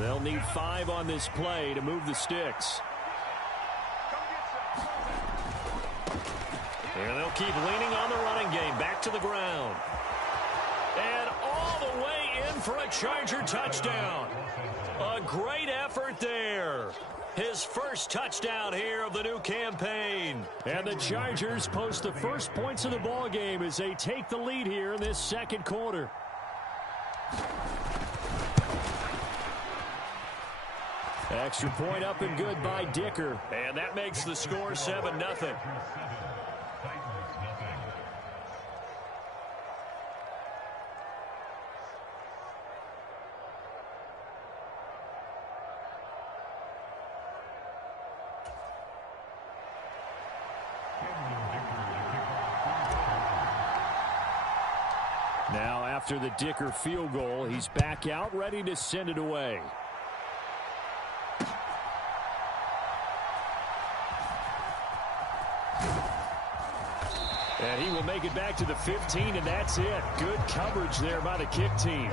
They'll need 5 on this play to move the sticks. And they'll keep leaning on the running game. Back to the ground. And all the way in for a Charger touchdown. A great effort there. His first touchdown here of the new campaign. And the Chargers post the first points of the ball game as they take the lead here in this second quarter. Extra point up and good by Dicker. And that makes the score 7-0. Now after the Dicker field goal, he's back out ready to send it away. And he will make it back to the 15, and that's it. Good coverage there by the kick team.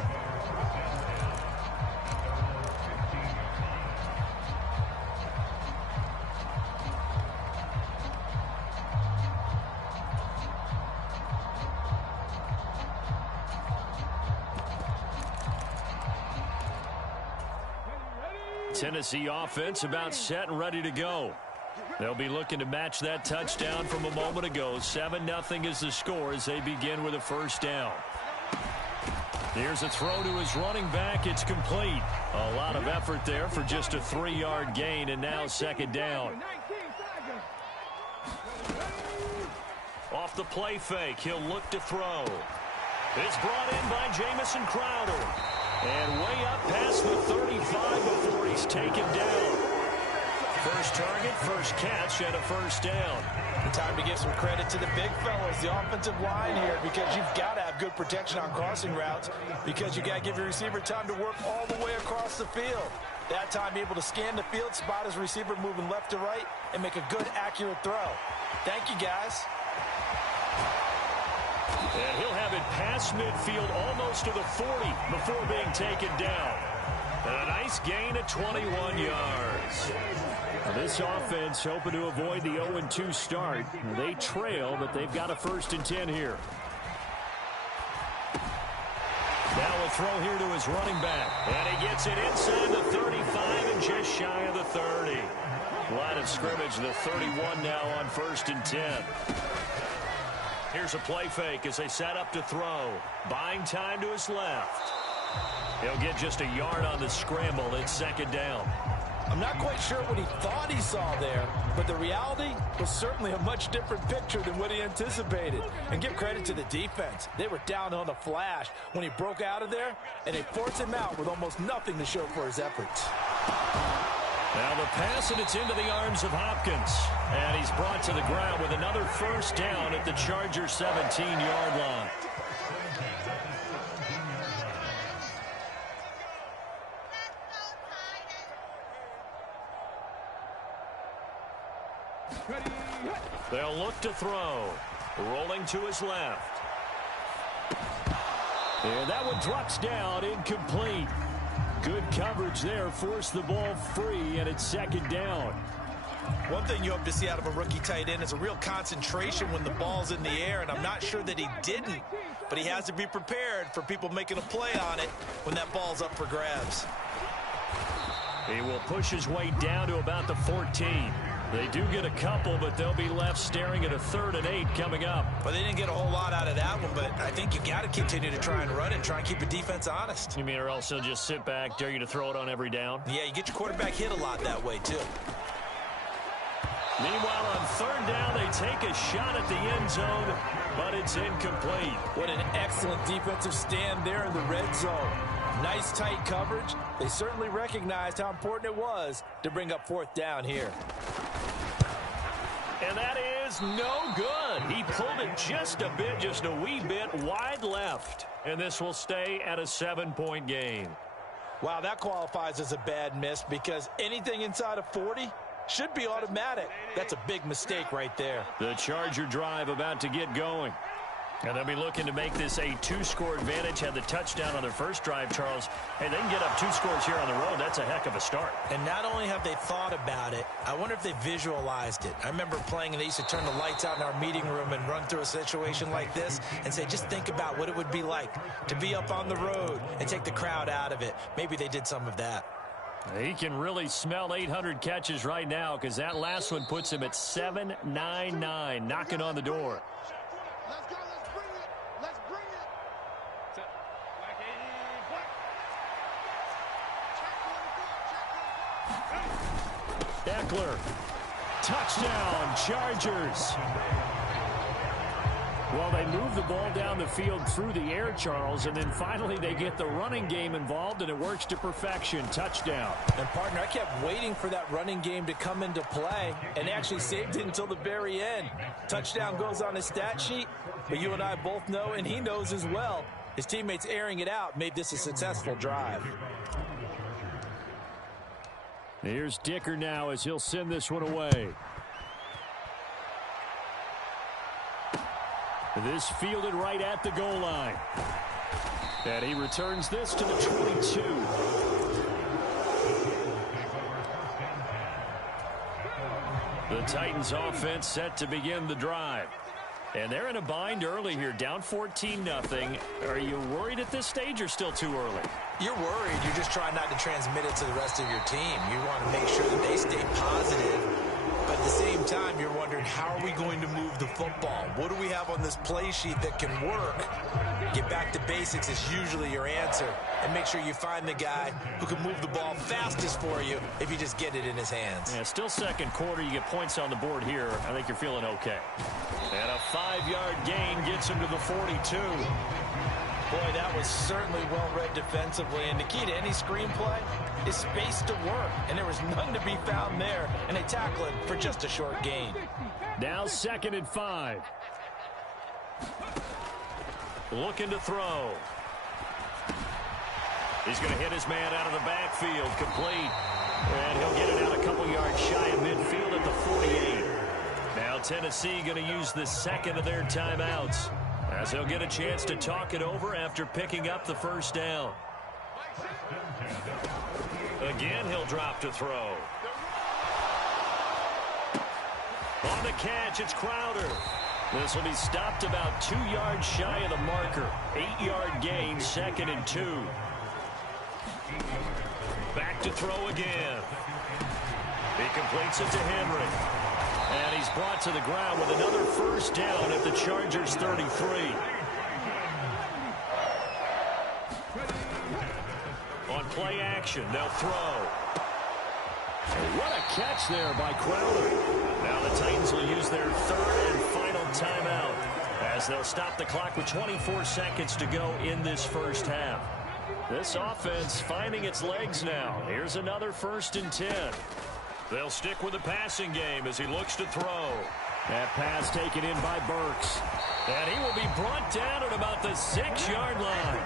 Tennessee offense about set and ready to go. They'll be looking to match that touchdown from a moment ago. 7-0 is the score as they begin with a first down. Here's a throw to his running back. It's complete. A lot of effort there for just a 3-yard gain, and now second down. Off the play fake, he'll look to throw. It's brought in by Jamison Crowder. And way up past the 35 before he's taken down. First target, first catch, and a first down. Time to give some credit to the big fellas, the offensive line here, because you've got to have good protection on crossing routes, because you got to give your receiver time to work all the way across the field. That time, able to scan the field, spot his receiver moving left to right, and make a good, accurate throw. Thank you, guys. And he'll have it past midfield almost to the 40 before being taken down. And a nice gain of 21 yards. This offense hoping to avoid the 0-2 start. They trail, but they've got a 1st and 10 here. Now a throw here to his running back. And he gets it inside the 35 and just shy of the 30. Line of scrimmage, the 31 now on 1st and 10. Here's a play fake as they set up to throw. Buying time to his left. He'll get just a yard on the scramble. It's second down. I'm not quite sure what he thought he saw there, but the reality was certainly a much different picture than what he anticipated. And give credit to the defense. They were down on the flash when he broke out of there, and they forced him out with almost nothing to show for his efforts. Now the pass, and it's into the arms of Hopkins. And he's brought to the ground with another first down at the Chargers' 17-yard line. They'll look to throw. Rolling to his left. And that one drops down, incomplete. Good coverage there, forced the ball free, and it's second down. One thing you hope to see out of a rookie tight end is a real concentration when the ball's in the air, and I'm not sure that he didn't, but he has to be prepared for people making a play on it when that ball's up for grabs. He will push his way down to about the 14. They do get a couple, but they'll be left staring at a 3rd and 8 coming up. Well, they didn't get a whole lot out of that one, but I think you got to continue to try and run and try and keep the defense honest. You mean or else he'll just sit back, dare you to throw it on every down? Yeah, you get your quarterback hit a lot that way, too. Meanwhile, on 3rd down, they take a shot at the end zone, but it's incomplete. What an excellent defensive stand there in the red zone. Nice tight coverage. They certainly recognized how important it was to bring up 4th down here. And that is no good. He pulled it just a bit, just a wee bit wide left. And this will stay at a 7-point game. Wow, that qualifies as a bad miss because anything inside of 40 should be automatic. That's a big mistake right there. The Charger drive about to get going. And they'll be looking to make this a 2-score advantage. Had the touchdown on their first drive, Charles. Hey, they can get up 2 scores here on the road. That's a heck of a start. And not only have they thought about it, I wonder if they visualized it. I remember playing, and they used to turn the lights out in our meeting room and run through a situation like this and say, just think about what it would be like to be up on the road and take the crowd out of it. Maybe they did some of that. He can really smell 800 catches right now because that last one puts him at 799, knocking on the door. Eckler, touchdown, Chargers. Well, they move the ball down the field through the air, Charles, and then finally they get the running game involved, and it works to perfection. Touchdown. And, partner, I kept waiting for that running game to come into play and actually saved it until the very end. Touchdown goes on his stat sheet, but you and I both know, and he knows as well, his teammates airing it out made this a successful drive. Here's Dicker now as he'll send this one away. This fielded right at the goal line. And he returns this to the 22. The Titans offense set to begin the drive. And they're in a bind early here, down 14-0. Are you worried at this stage or still too early? You're worried. You're just trying not to transmit it to the rest of your team. You want to make sure that they stay positive. But at the same time, you're wondering, how are we going to move the football? What do we have on this play sheet that can work? Get back to basics is usually your answer. And make sure you find the guy who can move the ball fastest for you if you just get it in his hands. Yeah, still second quarter. You get points on the board here. I think you're feeling okay. And a 5-yard gain gets him to the 42. Boy, that was certainly well-read defensively. And the key to any screenplay is space to work. And there was none to be found there. And they tackle it for just a short gain. Now 2nd and 5. Looking to throw. He's going to hit his man out of the backfield. Complete. And he'll get it out a couple yards shy of midfield at the 48. Now Tennessee going to use the second of their timeouts, as he'll get a chance to talk it over after picking up the first down. Again, he'll drop to throw. On the catch, it's Crowder. This will be stopped about 2 yards shy of the marker. 8-yard gain, 2nd and 2. Back to throw again. He completes it to Henry. And he's brought to the ground with another first down at the Chargers' 33. On play action, they'll throw. What a catch there by Crowder. Now the Titans will use their 3rd and final timeout, as they'll stop the clock with 24 seconds to go in this first half. This offense finding its legs now. Here's another 1st and 10. They'll stick with the passing game as he looks to throw. That pass taken in by Burks. And he will be brought down at about the 6-yard line.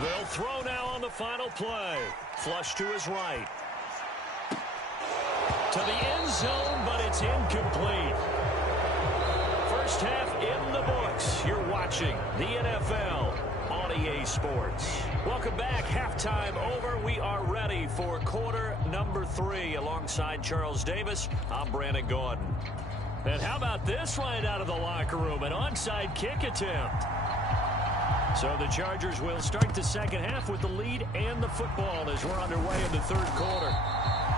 They'll throw now on the final play. Flush to his right. To the end zone, but it's incomplete. First half in the books. You're watching the NFL on EA Sports. Welcome back. Halftime over. We are ready for quarter number 3. Alongside Charles Davis, I'm Brandon Gordon. And how about this right out of the locker room? An onside kick attempt. So the Chargers will start the second half with the lead and the football as we're underway in the 3rd quarter.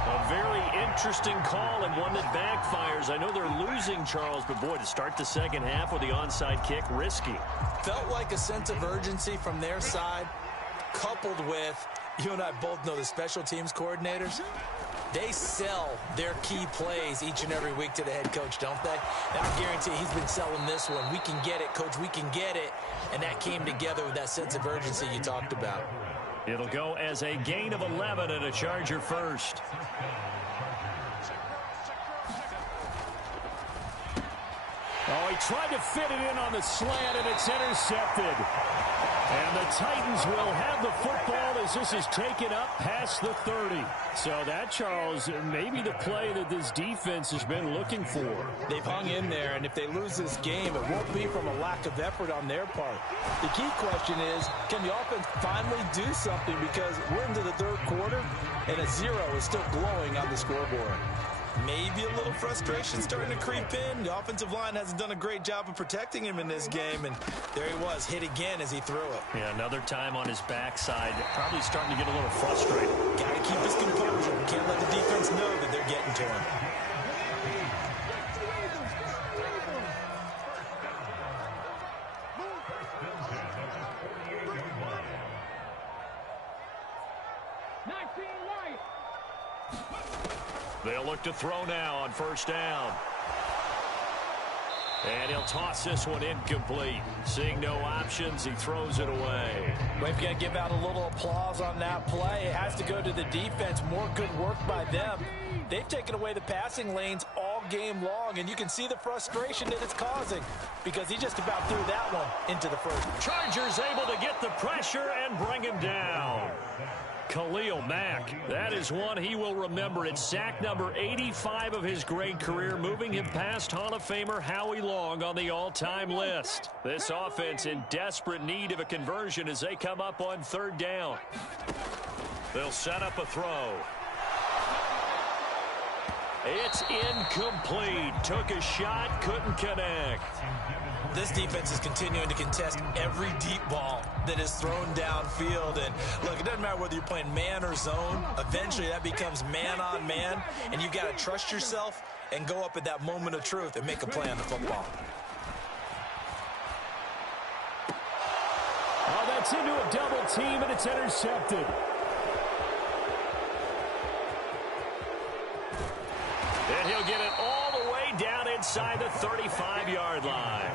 A very interesting call and one that backfires. I know they're losing, Charles, but boy, to start the second half with the onside kick, risky. Felt like a sense of urgency from their side, coupled with, you and I both know the special teams coordinators. They sell their key plays each and every week to the head coach, don't they? And I guarantee he's been selling this one. We can get it, coach, we can get it. And that came together with that sense of urgency you talked about. It'll go as a gain of 11 and a Charger first. Oh, he tried to fit it in on the slant, and it's intercepted. And the Titans will have the football as this is taken up past the 30. So that, Charles, maybe the play that this defense has been looking for. They've hung in there, and if they lose this game, it won't be from a lack of effort on their part. The key question is, can the offense finally do something? Because we're into the third quarter, and a 0 is still glowing on the scoreboard. Maybe a little frustration starting to creep in. The offensive line hasn't done a great job of protecting him in this game, and there he was, hit again as he threw it. Yeah, another time on his backside, probably starting to get a little frustrated. Got to keep his composure. Can't let the defense know that they're getting to him. They'll look to throw now on first down. And he'll toss this one incomplete. Seeing no options, he throws it away. We've got to give out a little applause on that play. It has to go to the defense. More good work by them. They've taken away the passing lanes all game long, and you can see the frustration that it's causing because he just about threw that one into the first. Chargers able to get the pressure and bring him down. Khalil Mack, that is one he will remember. It's sack number 85 of his great career, moving him past Hall of Famer Howie Long on the all-time list. This offense in desperate need of a conversion as they come up on third down. They'll set up a throw. It's incomplete. Took a shot, couldn't connect. This defense is continuing to contest every deep ball that is thrown downfield. And look, it doesn't matter whether you're playing man or zone. Eventually that becomes man on man, and you've got to trust yourself and go up at that moment of truth and make a play on the football. Oh, that's into a double team, and it's intercepted. And he'll get it all the way down inside the 35-yard line.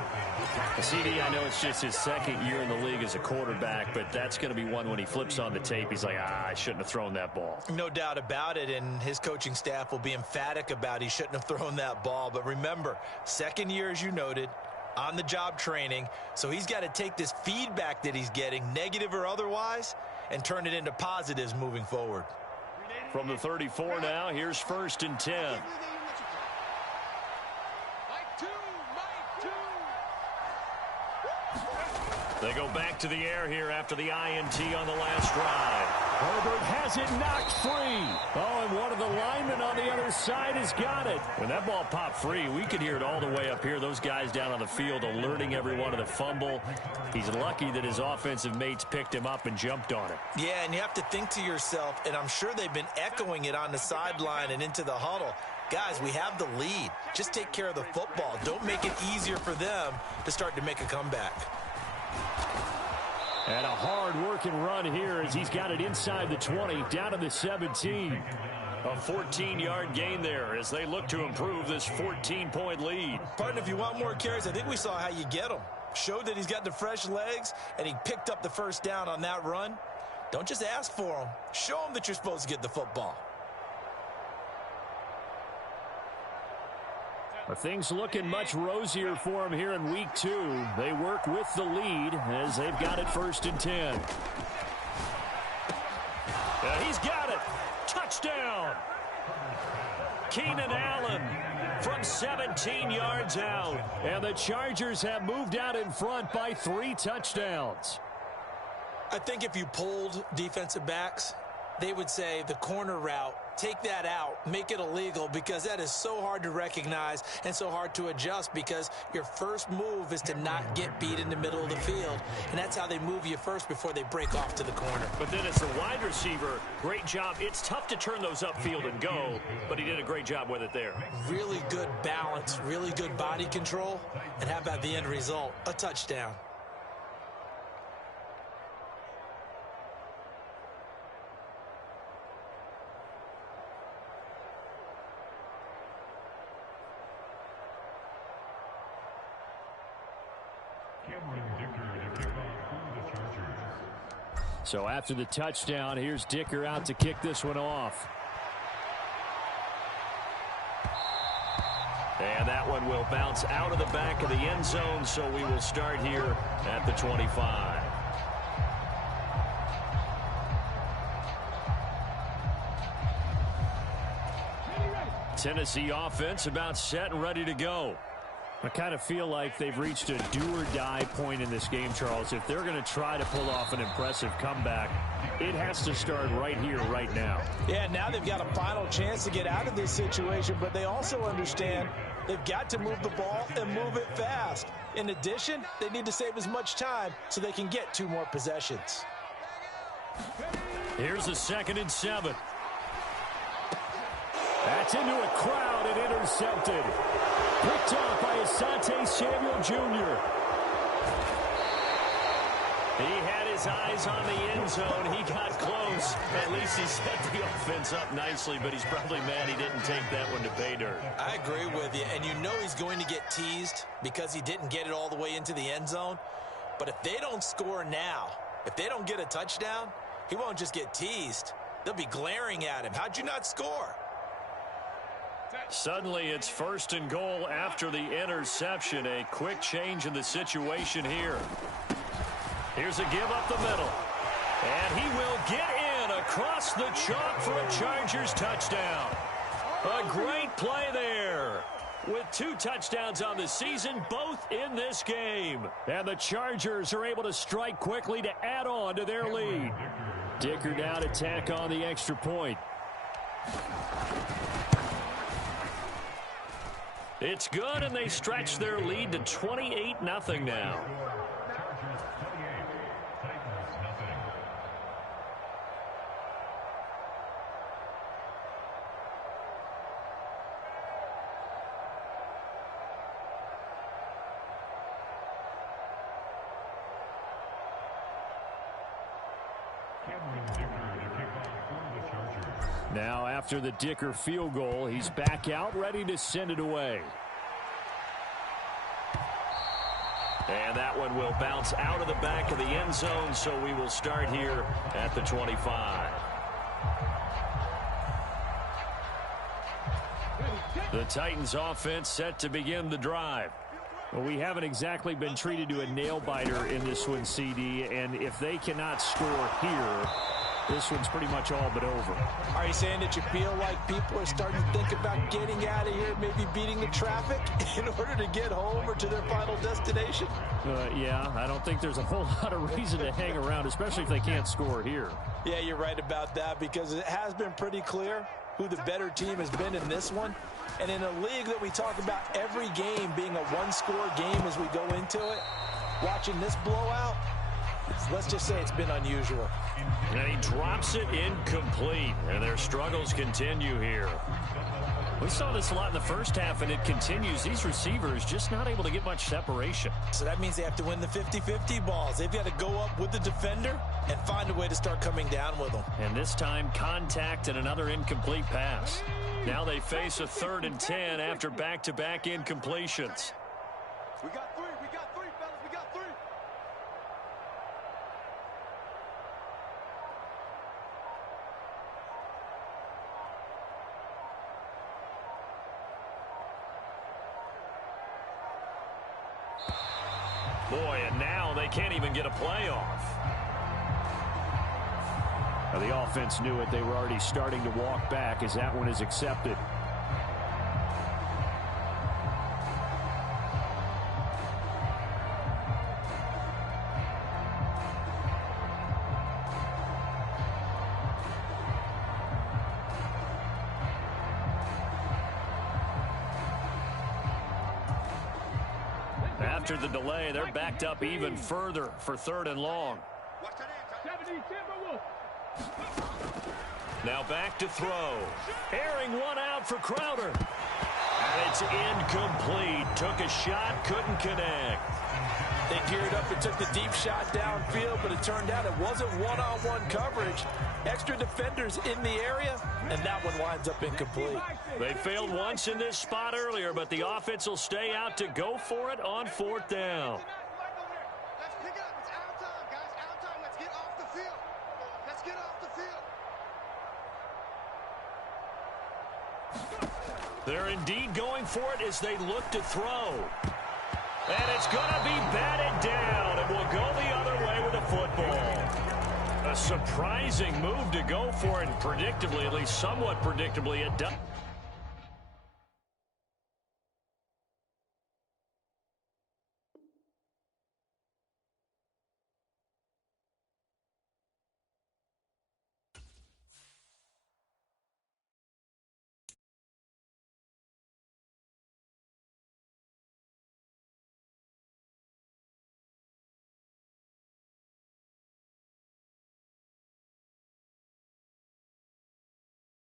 CD, I know it's just his second year in the league as a quarterback, but that's going to be one when he flips on the tape. He's like, I shouldn't have thrown that ball. No doubt about it, and his coaching staff will be emphatic about he shouldn't have thrown that ball. But remember, second year, as you noted, on-the-job training, so he's got to take this feedback that he's getting, negative or otherwise, and turn it into positives moving forward. From the 34 now, here's first and 10. They go back to the air here after the INT on the last drive. Herbert has it knocked free. Oh, and one of the linemen on the other side has got it. When that ball popped free, we could hear it all the way up here. Those guys down on the field alerting everyone of the fumble. He's lucky that his offensive mates picked him up and jumped on it. Yeah, and you have to think to yourself, and I'm sure they've been echoing it on the sideline and into the huddle. Guys, we have the lead. Just take care of the football. Don't make it easier for them to start to make a comeback. And a hard-working run here as he's got it inside the 20, down to the 17. A 14-yard gain there as they look to improve this 14-point lead. Partner, if you want more carries, I think we saw how you get them. Showed that he's got the fresh legs, and he picked up the first down on that run. Don't just ask for them. Show them that you're supposed to get the football. Things looking much rosier for him here in week 2. They work with the lead as they've got it first and 10. He's got it. Touchdown. Keenan Allen from 17 yards out. And the Chargers have moved out in front by 3 touchdowns. I think if you polled defensive backs, they would say the corner route, take that out, make it illegal, because that is so hard to recognize and so hard to adjust because your first move is to not get beat in the middle of the field. And that's how they move you first before they break off to the corner. But then as the wide receiver, great job. It's tough to turn those upfield and go, but he did a great job with it there. Really good balance, really good body control. And how about the end result? A touchdown. So after the touchdown, here's Dicker out to kick this one off. And that one will bounce out of the back of the end zone, so we will start here at the 25. Tennessee offense about set and ready to go. I kind of feel like they've reached a do-or-die point in this game, Charles. If they're going to try to pull off an impressive comeback, it has to start right here, right now. Yeah, now they've got a final chance to get out of this situation, but they also understand they've got to move the ball and move it fast. In addition, they need to save as much time so they can get 2 more possessions. Here's a 2nd and 7. That's into a crowd and intercepted. Picked off by Asante Samuel Jr. He had his eyes on the end zone. He got close. At least he set the offense up nicely, but he's probably mad he didn't take that one to pay dirt. I agree with you, and you know he's going to get teased because he didn't get it all the way into the end zone. But if they don't score now, if they don't get a touchdown, he won't just get teased. They'll be glaring at him. How'd you not score? Suddenly it's 1st and goal after the interception. A quick change in the situation here. Here's a give up the middle. And he will get in across the chalk for a Chargers touchdown. A great play there. With 2 touchdowns on the season, both in this game. And the Chargers are able to strike quickly to add on to their lead. Dicker now to tack on the extra point. It's good, and they stretch their lead to 28-0 now. Now, after the Dicker field goal, he's back out, ready to send it away. And that one will bounce out of the back of the end zone, so we will start here at the 25. The Titans offense set to begin the drive. Well, we haven't exactly been treated to a nail-biter in this one, CD, and if they cannot score here, this one's pretty much all but over. Are you saying that you feel like people are starting to think about getting out of here, maybe beating the traffic in order to get home or to their final destination? Yeah, I don't think there's a whole lot of reason to hang around, especially if they can't score here. Yeah, you're right about that, because it has been pretty clear who the better team has been in this one. And in a league that we talk about every game being a one-score game as we go into it, watching this blowout, let's just say it's been unusual. And he drops it incomplete, and their struggles continue here. We saw this a lot in the first half, and it continues. These receivers just not able to get much separation. So that means they have to win the 50-50 balls. They've got to go up with the defender and find a way to start coming down with them. And this time, contact and another incomplete pass. Now they face a 3rd and 10 after back-to-back incompletions. We got 3, fellas, we got 3. Boy, and now they can't even get a playoff. Now, the offense knew it. They were already starting to walk back as that one is accepted. After the delay, they're backed up even further for 3rd and long. Now back to throw. Airing one out for Crowder. And it's incomplete. Took a shot, couldn't connect. They geared up and took the deep shot downfield, but it turned out it wasn't one-on-one coverage. Extra defenders in the area, and that one winds up incomplete. They failed once in this spot earlier, but the offense will stay out to go for it on 4th down. Let's pick it up. It's our time, guys. Our time. Let's get off the field. Let's get off the field. They're indeed going for it as they look to throw. And it's going to be batted down, and will go the other way with a football. A surprising move to go for it, and predictably, at least somewhat predictably, it does.